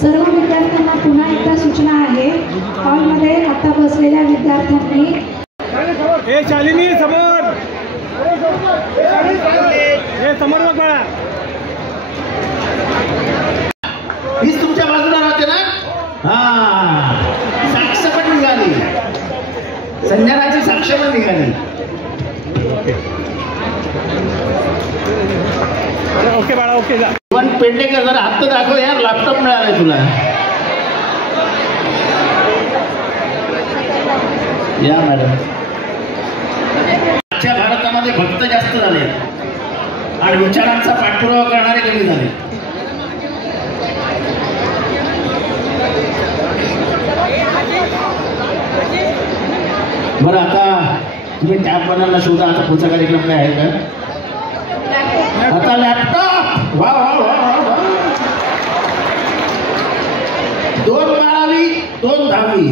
सर्व विद्यार्थ्यांना पुन्हा एकदा सूचना आहे, हॉलमध्ये आता बसलेल्या विद्यार्थ्यांनी शालिनी समोर समोर बघा, हीच तुमच्या बाजूला राहते ना. हा, साक्ष पण निघाली, संजनाची साक्ष पण निघाली. ओके बाळा, ओके जा. पण पेडणेकर जरा हात दाखव यार, लॅपटॉप मिळालाय तुला. या मॅडम. आजच्या भारतामध्ये भक्त जास्त झाले आणि विचारांचा पाठपुरावा करणारे कमी झाले. बरं, आता तुम्ही टॅब बनायला शोधा. आता पुढचा कार्यक्रम काय आहे का? आता लॅपटॉप. वा वा वा वा. 2 12वी 2 10वी.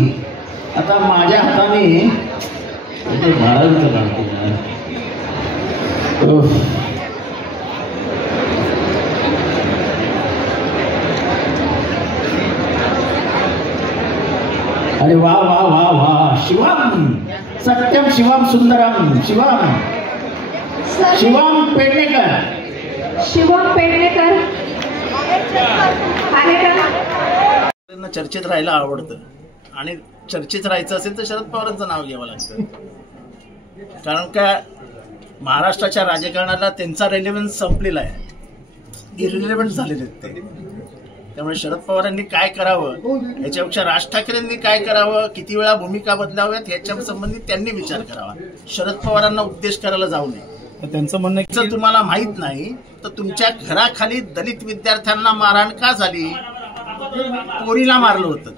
आता माझ्या हाताने 12वीचं काढते. अरे वा वा वा वा. शिवम सत्यम शिवम सुंदरम. शिवम पेडणेकर. शिवम पेडणेकर आहे का? चर्चेत राहायला आवडतं आणि चर्चेत राहायचं असेल तर शरद पवारांचं नाव घ्यावं लागतं. कारण का महाराष्ट्राच्या राजकारणाला त्यांचा रेलेव्हन्स संपलेला आहे, इरिलेव्हंट झालेले ते. त्यामुळे शरद पवारांनी काय करावं याच्यापेक्षा राज ठाकरेंनी काय करावं, किती वेळा भूमिका बदलाव्यात याच्या संबंधित त्यांनी विचार करावा. शरद पवारांना उपदेश करायला जाऊ नये. त्यांचं म्हणणं जर तुम्हाला माहित नाही तर तुमच्या घराखाली दलित विद्यार्थ्यांना मारहाण का झाली, पोरीला मारलं होतं.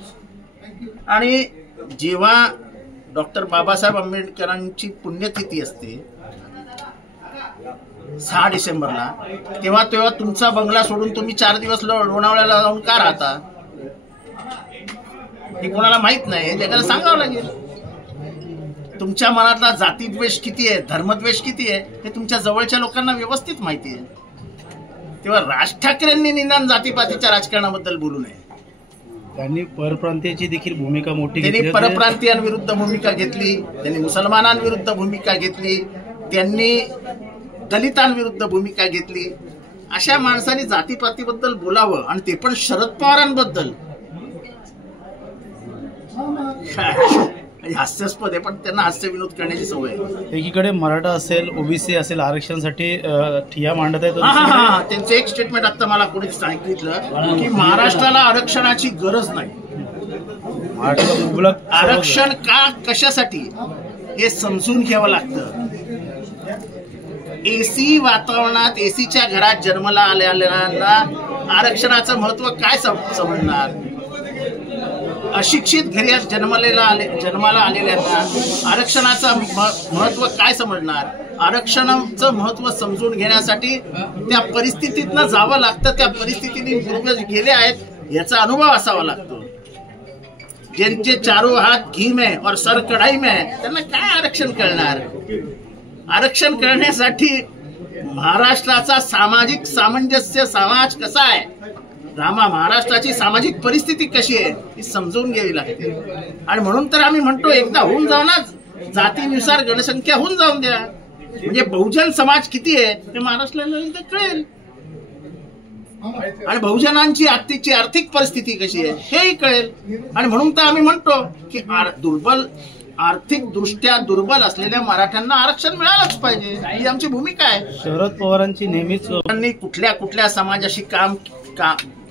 आणि जेव्हा डॉक्टर बाबासाहेब आंबेडकरांची पुण्यतिथी असते 6 डिसेंबरला, तेव्हा तुमचा बंगला सोडून तुम्ही 4 दिवस लोणावळ्याला जाऊन का राहता हे कोणाला माहित नाही. जगाला सांगावं लागेल. तुमच्या मनातला जातीद्वेष किती आहे, धर्मद्वेष किती आहे हे तुमच्या जवळच्या लोकांना व्यवस्थित माहिती आहे. तेव्हा राज ठाकरेंनी निदान जातीपातीच्या राजकारणाबद्दल बोलू नये. त्यांनी परप्रांतीयाची देखील भूमिका मोठी घेतली. त्यांनी परप्रांतीयांविरुद्ध भूमिका घेतली, त्यांनी मुसलमानांविरुद्ध भूमिका घेतली, त्यांनी दलितांविरुद्ध भूमिका घेतली. अशा माणसांनी जातीपातीबद्दल बोलावं आणि ते पण शरद पवारांबद्दल. हास्यास्पद आहे, पण त्यांना हास्य विनोद करण्याची सवय आहे. एकीकडे मराठा असेल, ओबीसी असेल, आरक्षणासाठी ठिया मांडत आहेत. त्यांचं एक स्टेटमेंट आता मला कोणी सांगितलं की महाराष्ट्राला आरक्षणाची गरज नाही. आरक्षण का, कशासाठी हे समजून घ्यावं लागतं. एसी वातावरणात, एसीच्या घरात जन्माला आलेल्यांना आरक्षणाचं महत्व काय समजणार. अशिक्षित घरी जन्माला आलेल्यांना आरक्षणाचं महत्व काय समजणार. आरक्षणाचं महत्व समजून घेण्यासाठी त्या परिस्थितीतनं जावं लागतं. त्या परिस्थितीने पूर्वज गेले आहेत याचा अनुभव असावा लागतो. ज्यांचे चारों हात घी में और सर कढाई में, त्यांना काय आरक्षण कळणार. आरक्षण करण्यासाठी महाराष्ट्राचा सामाजिक सामंजस्य समाज कसा आहे, महाराष्ट्राची सामाजिक परिस्थिती कशी आहे ही समजून घ्यावी लागते. आणि म्हणून तर आम्ही म्हणतो एकदा होऊन जाऊ ना, जातीनुसार गणसंख्या होऊन जाऊन द्या. म्हणजे बहुजन समाज किती आहे हे महाराष्ट्राला कळेल आणि बहुजनांची आजची आर्थिक परिस्थिती कशी आहे हेही कळेल. आणि म्हणून तर आम्ही म्हणतो की आर्थिक दृष्ट्या दुर्बल असलेल्या मराठ्यांना आरक्षण मिळालंच पाहिजे, ही आमची भूमिका आहे. शरद पवारांची नेहमीच कुठल्या समाजाशी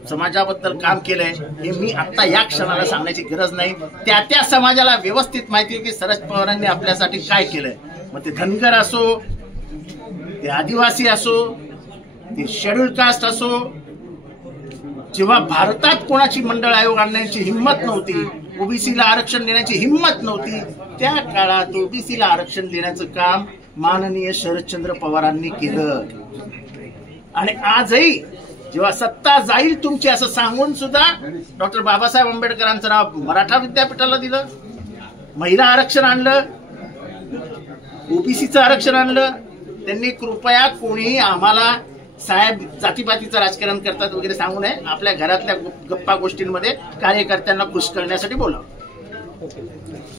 समाजाबद्दल काम केलंय हे मी आता या क्षणाला सांगण्याची गरज नाही. त्या समाजाला व्यवस्थित माहिती आहे की शरद पवारांनी आपल्यासाठी काय केलंय. मग ते धनगर असो, ते आदिवासी असो, ते शेड्यूल कास्ट असो. जेव्हा भारतात कोणाची मंडळ आयोग आणण्याची हिंमत नव्हती, ओबीसीला आरक्षण देण्याची हिंमत नव्हती, त्या काळात ओबीसीला आरक्षण देण्याचं काम माननीय शरदचंद्र पवारांनी केलं. आणि आजही जेव्हा सत्ता जाईल तुमची असं सांगून सुद्धा डॉक्टर बाबासाहेब आंबेडकरांचं नाव मराठा विद्यापीठाला दिलं, महिला आरक्षण आणलं, ओबीसीचं आरक्षण आणलं. त्यांनी कृपया कोणीही आम्हाला साहेब जातीपातीचं राजकारण करतात वगैरे सांगू नये. आपल्या घरातल्या गप्पा गोष्टींमध्ये कार्यकर्त्यांना खुश करण्यासाठी बोलावं.